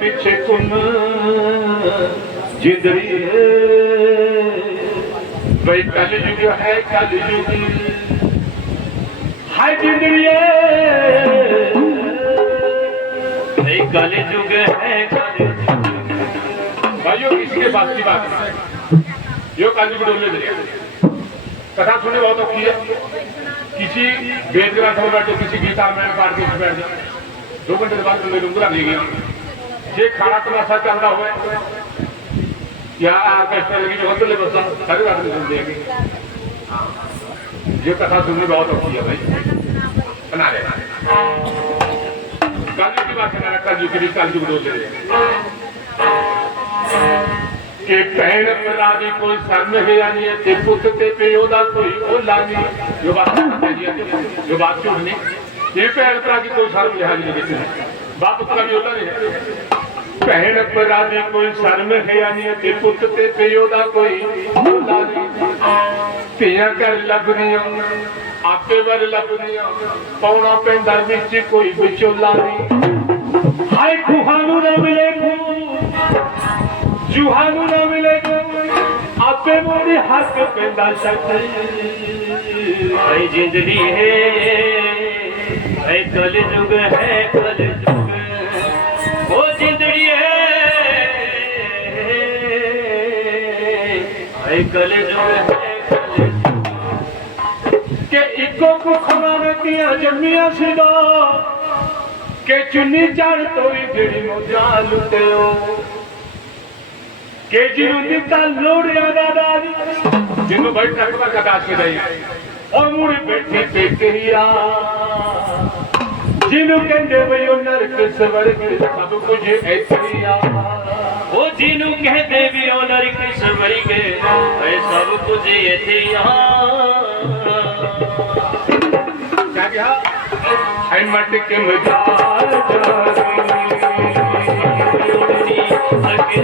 ਪਿੱਛੇ ਘੁੰਮ ਜਿੰਦੜੀ ਬਈ ਕਲ ਯੁਗ ਹੈ ਕਲ ਯੁਗ ਹਾਏ ਜਿੰਦੜੀਏ भाई कल युग है कल युग भाइयों किसी के बात की बात नहीं यो काली बडोले दे कथा सुनने बहुत औखी है किसी वेद ग्रंथ में बैठो किसी गीता में पाठ के बैठ जाओ दो घंटे के बाद तुम्हें डूंगरा ले गया ये खाना तमाशा चल रहा हुआ या आर्केस्ट्रा लगी जो होते ले बसा सारी रात में सुन देंगे ये कथा सुनने बहुत औखी है भाई बना ले कल की बात है कल युग की कल युग डोले ਕਿ ਭੈਣ ਭਰਾ ਦੀ ਕੋਈ ਸ਼ਰਮ ਹੈ ਨਹੀਂ ਹੈ ਤੇ ਪੁੱਤ ਤੇ ਪਿਓ ਦਾ ਕੋਈ ਓਲਾ ਨਹੀਂ ਜੋ ਬਾਤ ਹੈ ਜੀ ਜੋ ਬਾਤ ਝੂਠ ਨਹੀਂ ਇਹ ਭੈਣ ਭਰਾ ਦੀ ਕੋਈ ਸ਼ਰਮ ਲਿਹਾਜ਼ ਨਹੀਂ ਕੀਤੀ ਬਾਪ ਪੁੱਤ ਦਾ ਵੀ ਓਲਾ ਨਹੀਂ ਹੈ ਭੈਣ ਪਰਾਦੀ ਕੋਈ ਸ਼ਰਮ ਹੈ ਨਹੀਂ ਤੇ ਪੁੱਤ ਤੇ ਪਿਓ ਦਾ ਕੋਈ ਧੀਆਂ ਕਰ ਲੱਭਣੀਆਂ ਆਪੇ ਵਰ ਲੱਭਣੀਆਂ ਪਾਉਣਾ ਪੈਂਦਾ ਵਿੱਚ ਕੋਈ ਵਿਚੋਲਾ ਨਹੀਂ ਹਾਏ ਖੁਹਾਂ ਨੂੰ ਨਾ ਮਿਲੇ ਜੁਹਾਂ ਨੂੰ ਨਾ ਮਿਲੇ ਆਪੇ ਮੋੜੇ ਹੱਕ ਪੈਂਦਾ ਸ਼ਕਤੀ ਹਾਏ ਜਿੰਦੜੀ ਹੈ ਹੈ ਕਲ ਜੁਗ ਹੈ ਕਲ ਐ ਕਲੇ ਜੋ ਹੈ ਕਲੇ ਕਿ ਇੱਕੋ ਕੁਖਣਾ ਨੇ ਧੀਆਂ ਜੰਮੀਆਂ ਸਿਦਾ ਕਿ ਚੁੰਨੀ ਚੜ ਤੋਂ ਵੀ ਜਿਹੜੀ ਮੋਜਾ ਲੁੱਟਿਓ, ਕਿ ਜਿਹਨੂੰ ਦਿੱਤਾ ਲੋੜਿਆ ਦਾ ਦਾਦੀ ਜਿਹਨੂੰ ਬੈਠਾ ਕਦਾ ਕਦਾ ਕੇ ਦਈ ਔਰ ਮੂਰੇ ਬੈਠੀ ਪੇਟਿਆ ਜਿਹਨੂੰ ਕਹਿੰਦੇ ਬਈ ਉਹ ਨਰਕ ਸਵਰਗ, ਸਭ ਕੁਝ ਐਸੀ ਆ। ਉਹ ਜਿਹਨੂੰ ਕਹਿੰਦੇ ਵੀ ਉਹ ਨਰ ਕ੍ਰਿਸ਼ਨ ਵਰੀ ਕੇ ਐ ਸਭ ਕੁਝ ਇੱਥੇ ਆ ਕਿਆ ਕਿਹਾ ਹੈ ਮਟ ਕੇ ਮਜਾਲ ਜਾ ਰਹੀ ਜੀ ਅਕੇ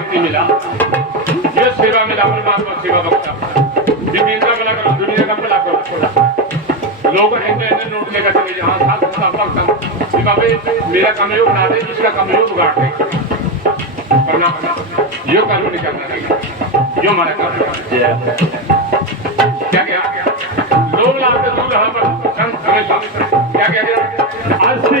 भक्ति मिला। ये सेवा मिला परमात्मा सेवा भक्ता का भला करो दुनिया का भला करो लोग ऐसे ऐसे नोट लेकर चले जहाँ साथ साथ भक्त कि बाबे मेरा काम यो बना दे इसका काम यो बिगाड़ दे करना यो कर्म नहीं करना चाहिए यो हमारा कर्म है। क्या क्या? लोग से दूर संत हमेशा। क्या क्या क्या? अस्सी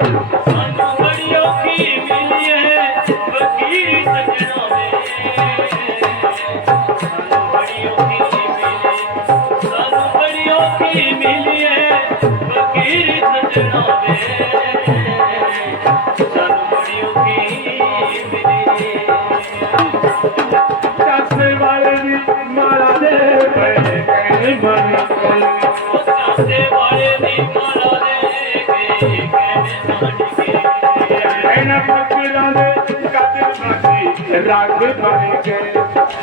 रंग भर के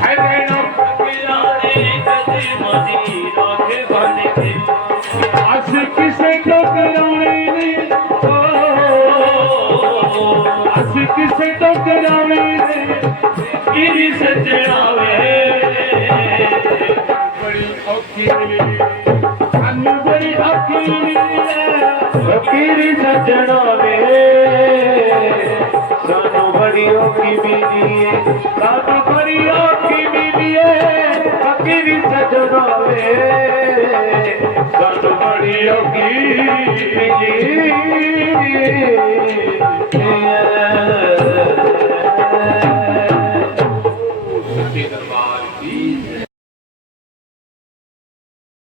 अरे अस किसे तो कराने ने? अस किसे तो करावे ने? इनी सजनावे। बड़ी औखी अनु बड़ी औखी फकीर सजनावे। बड़ियों की बीविए सब बड़ियों की बीविए फकीर सजनों में सब बड़ियों की बीविए